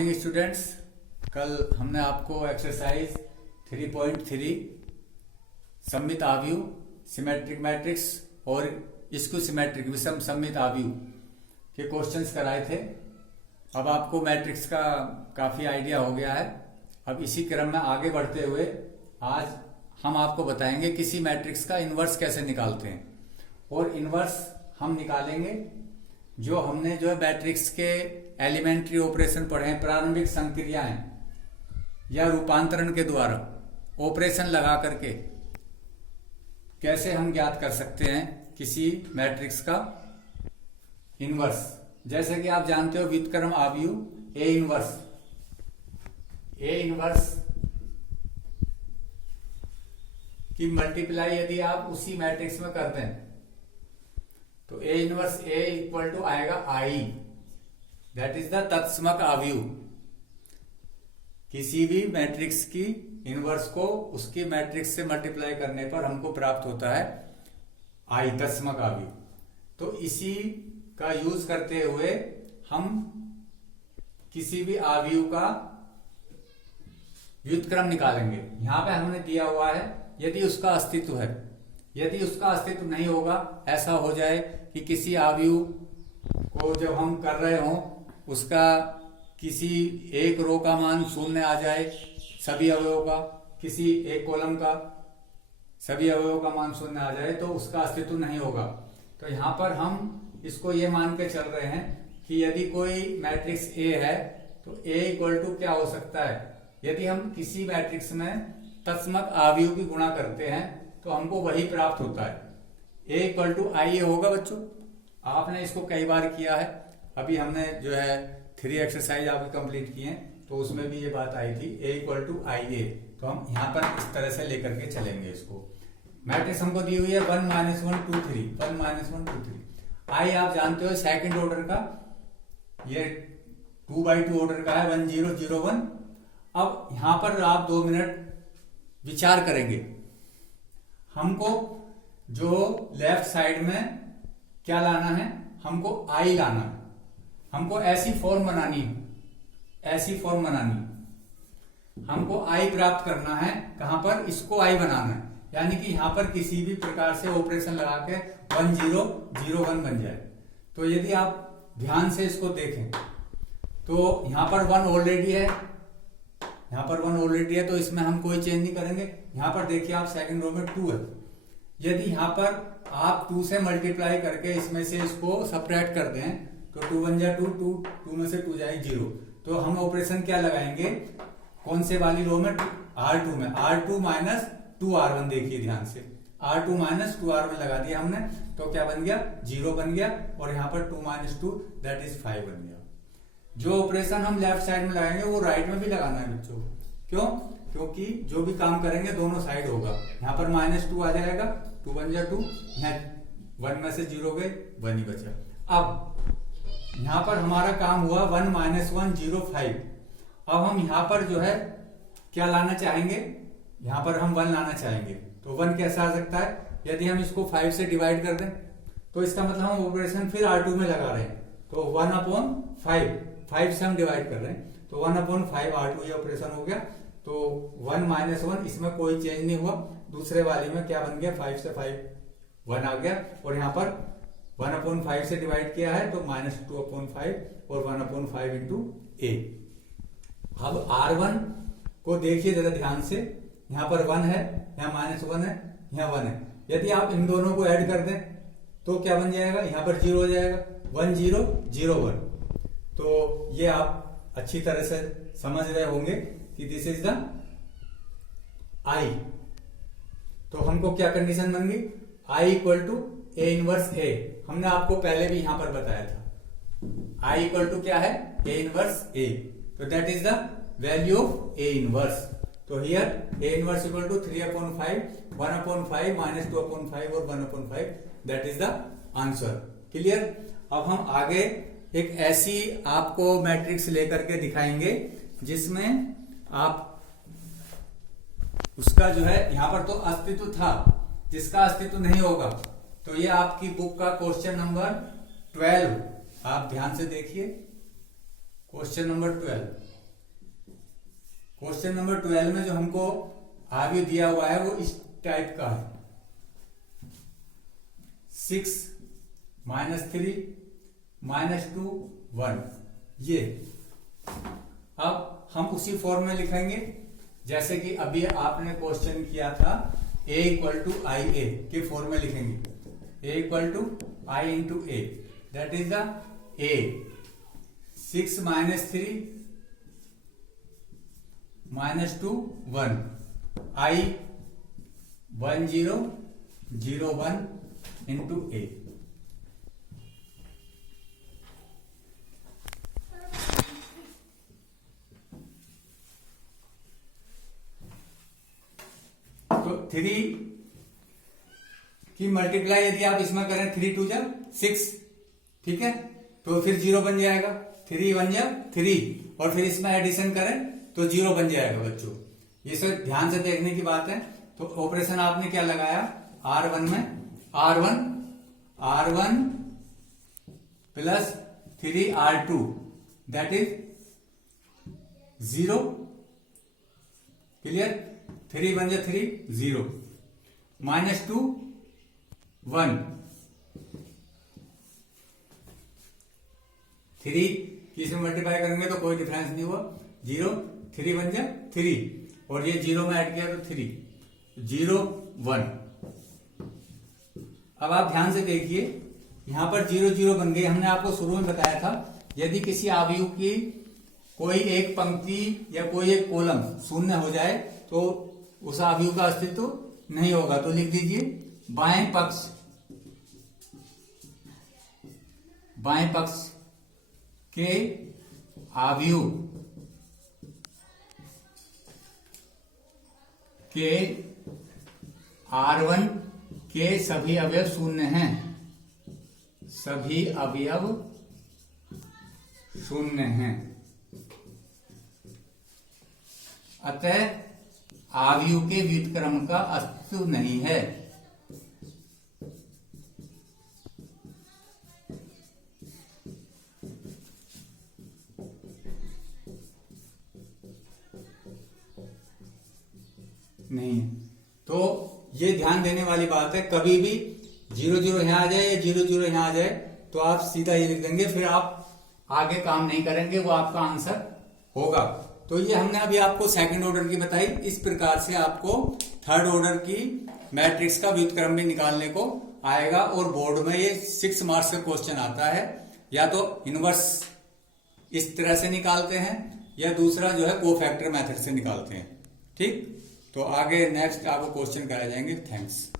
Morning students. कल हमने आपको एक्सरसाइज 3.3 सममित आव्यूह, सिमेट्रिक मैट्रिक्स और स्क्यू सिमेट्रिक विषम सममित आव्यूह के क्वेश्चंस कराए थे। अब आपको मैट्रिक्स का काफ़ी आइडिया हो गया है। अब इसी क्रम में आगे बढ़ते हुए आज हम आपको बताएंगे किसी मैट्रिक्स का इन्वर्स कैसे निकालते हैं। और इन्वर्स हम निकालेंगे जो हमने जो है मैट्रिक्स के एलिमेंट्री ऑपरेशन पढ़े हैं, प्रारंभिक संक्रियाएं या रूपांतरण के द्वारा ऑपरेशन लगा करके कैसे हम ज्ञात कर सकते हैं किसी मैट्रिक्स का इन्वर्स। जैसे कि आप जानते हो व्युत्क्रम आव्यूह ए इन्वर्स की मल्टीप्लाई यदि आप उसी मैट्रिक्स में करते हैं तो A inverse A equal to आएगा आई, दैट इज द तत्समक आव्यूह। किसी भी मैट्रिक्स की इनवर्स को उसकी मैट्रिक्स से मल्टीप्लाई करने पर हमको प्राप्त होता है आई, तत्समक आव्यूह। तो इसी का यूज करते हुए हम किसी भी आव्यूह का व्युत्क्रम निकालेंगे। यहां पे हमने दिया हुआ है यदि उसका अस्तित्व है। यदि उसका अस्तित्व नहीं होगा, ऐसा हो जाए कि किसी आव्यूह को जब हम कर रहे हों उसका किसी एक रो का मान शून्य आ जाए सभी अवयवों का, किसी एक कॉलम का सभी अवयवों का मान शून्य आ जाए तो उसका अस्तित्व नहीं होगा। तो यहां पर हम इसको ये मान के चल रहे हैं कि यदि कोई मैट्रिक्स ए है तो ए इक्वल टू क्या हो सकता है। यदि हम किसी मैट्रिक्स में तत्समक आव्यूह की गुणा करते हैं तो हमको वही प्राप्त होता है, ए इक्वल टू आई ए होगा। बच्चों आपने इसको कई बार किया है, अभी हमने जो है 3 एक्सरसाइज आपकी कंप्लीट किए हैं तो उसमें भी ये बात आई थी ए इक्वल टू आई ए। तो हम यहाँ पर इस तरह से लेकर के चलेंगे इसको। मैट्रिक्स हमको दी हुई है 1 -1 2 3, 1 -1 2 3। आई आप जानते हो सेकंड ऑर्डर का, ये 2/2 ऑर्डर का है, 1 0 0 1। अब यहां पर आप 2 मिनट विचार करेंगे। हमको जो लेफ्ट साइड में क्या लाना है, हमको आई लाना है। हमको ऐसी फॉर्म बनानी है, ऐसी फॉर्म बनानी है। हमको आई प्राप्त करना है। कहां पर? इसको आई बनाना है, यानी कि यहां पर किसी भी प्रकार से ऑपरेशन लगा के 1 0 0 1 बन जाए। तो यदि आप ध्यान से इसको देखें तो यहां पर 1 ऑलरेडी है, यहां पर 1 ऑलरेडी है तो इसमें हम कोई चेंज नहीं करेंगे। यहां पर देखिए आप सेकंड रो में 2 है। यदि यहां पर आप 2 से मल्टीप्लाई करके इसमें से इसको सब्ट्रैक्ट कर दें तो 2 1 जा 2, 2 में से 2 जाए 0। तो हम ऑपरेशन क्या लगाएंगे, कौन से वाली रो में? R2 में, R2 माइनस 2R1। देखिए ध्यान से, R2 माइनस 2R1 लगा दिया हमने तो क्या बन गया? 0 बन गया। और यहाँ पर 2 - 2 दैट इज 5 बन गया। जो ऑपरेशन हम लेफ्ट साइड में लगाएंगे वो राइट में भी लगाना है बच्चों। क्यों? क्योंकि जो भी काम करेंगे दोनों साइड होगा। यहाँ पर -2 आ जाएगा, 2 1 जा 2, यहाँ 1 में से 0 गए, 1 ही बचा। अब यहां पर हमारा काम हुआ 1 - 1 0 5। अब हम यहां पर जो है क्या लाना चाहेंगे, यहां पर हम 1 लाना चाहेंगे। तो 1 कैसा आ सकता है? यदि हम इसको 5 से डिवाइड कर दें तो इसका मतलब हम ऑपरेशन फिर R2 में लगा रहे हैं। तो 1/5, 5 से हम डिवाइड कर रहे हैं तो 1/5 R2 ये ऑपरेशन हो गया। तो 1 - 1 इसमें कोई चेंज नहीं हुआ। दूसरे वाले में क्या बन गया? 5 से 5 1 आ गया। और यहां पर 1/5 से डिवाइड किया है तो -2/5 और 1/5 इंटू ए। अब R1 को देखिए जरा ध्यान से, यहां पर 1 है, यहाँ -1 है, यहाँ 1 है। यदि आप इन दोनों को ऐड कर दें तो क्या बन जाएगा? यहाँ पर 0 हो जाएगा, 1 0 0 1। तो ये आप अच्छी तरह से समझ रहे होंगे कि दिस इज द आई। तो हमको क्या कंडीशन बन गई? I equal to A inverse ए। हमने आपको पहले भी यहां पर बताया था आई इक्वल टू क्या है? A inverse A. तो that is the value of A inverse. तो here A inverse equal to 3/5, 1/5 -2/5 और 1/5 that is the answer. Clear? अब हम आगे एक ऐसी आपको मैट्रिक्स लेकर के दिखाएंगे जिसमें आप उसका जो है यहां पर तो अस्तित्व था, जिसका अस्तित्व नहीं होगा। तो ये आपकी बुक का क्वेश्चन नंबर 12, आप ध्यान से देखिए क्वेश्चन नंबर 12। क्वेश्चन नंबर 12 में जो हमको आगे दिया हुआ है वो इस टाइप का है, 6 -3 -2 1। ये अब हम उसी फॉर्म में लिखेंगे जैसे कि अभी आपने क्वेश्चन किया था, a = IA के फॉर्म में लिखेंगे। a = I × A, that is the a। 6 - 3 -2 1, I 1 0 0 1 × A। तो 3 की मल्टीप्लाई यदि आप इसमें करें, 3 2 जा 6, ठीक है, तो फिर 0 बन जाएगा। 3 1 जा 3, और फिर इसमें एडिशन करें तो 0 बन जाएगा बच्चों। ये सब ध्यान से देखने की बात है। तो ऑपरेशन आपने क्या लगाया, R1 में R1 plus 3 R2 that is 0, clear. 3 1 जा 3 0, -2 1, 3 की इसमें मल्टीप्लाई करेंगे तो कोई डिफरेंस नहीं हुआ, 0 3 1 जा 3, और ये 0 में ऐड किया तो 3 0 1। अब आप ध्यान से देखिए, यहां पर 0 0 बन गए। हमने आपको शुरू में बताया था यदि किसी अवयव की कोई एक पंक्ति या कोई एक कॉलम शून्य हो जाए तो उस अवयव का अस्तित्व नहीं होगा। तो लिख दीजिए बाएं पक्ष के अवयव के R1 के सभी अवयव शून्य हैं, सभी अवयव शून्य हैं, अतः अवयव के व्युत्क्रम का अस्तित्व नहीं है। नहीं है। तो ये ध्यान देने वाली बात है, कभी भी 0 0 यहां आ जाए या 0 0 यहां आ जाए तो आप सीधा ये लिख देंगे, फिर आप आगे काम नहीं करेंगे, वो आपका आंसर होगा। तो ये हमने अभी आपको सेकंड ऑर्डर की बताई। इस प्रकार से आपको थर्ड ऑर्डर की मैट्रिक्स का व्युत्क्रम भी निकालने को आएगा, और बोर्ड में ये 6 मार्क्स का क्वेश्चन आता है। या तो इनवर्स इस तरह से निकालते हैं, या दूसरा जो है कोफैक्टर मेथड से निकालते हैं। ठीक, तो आगे नेक्स्ट आपको क्वेश्चन कराए जाएंगे। थैंक्स।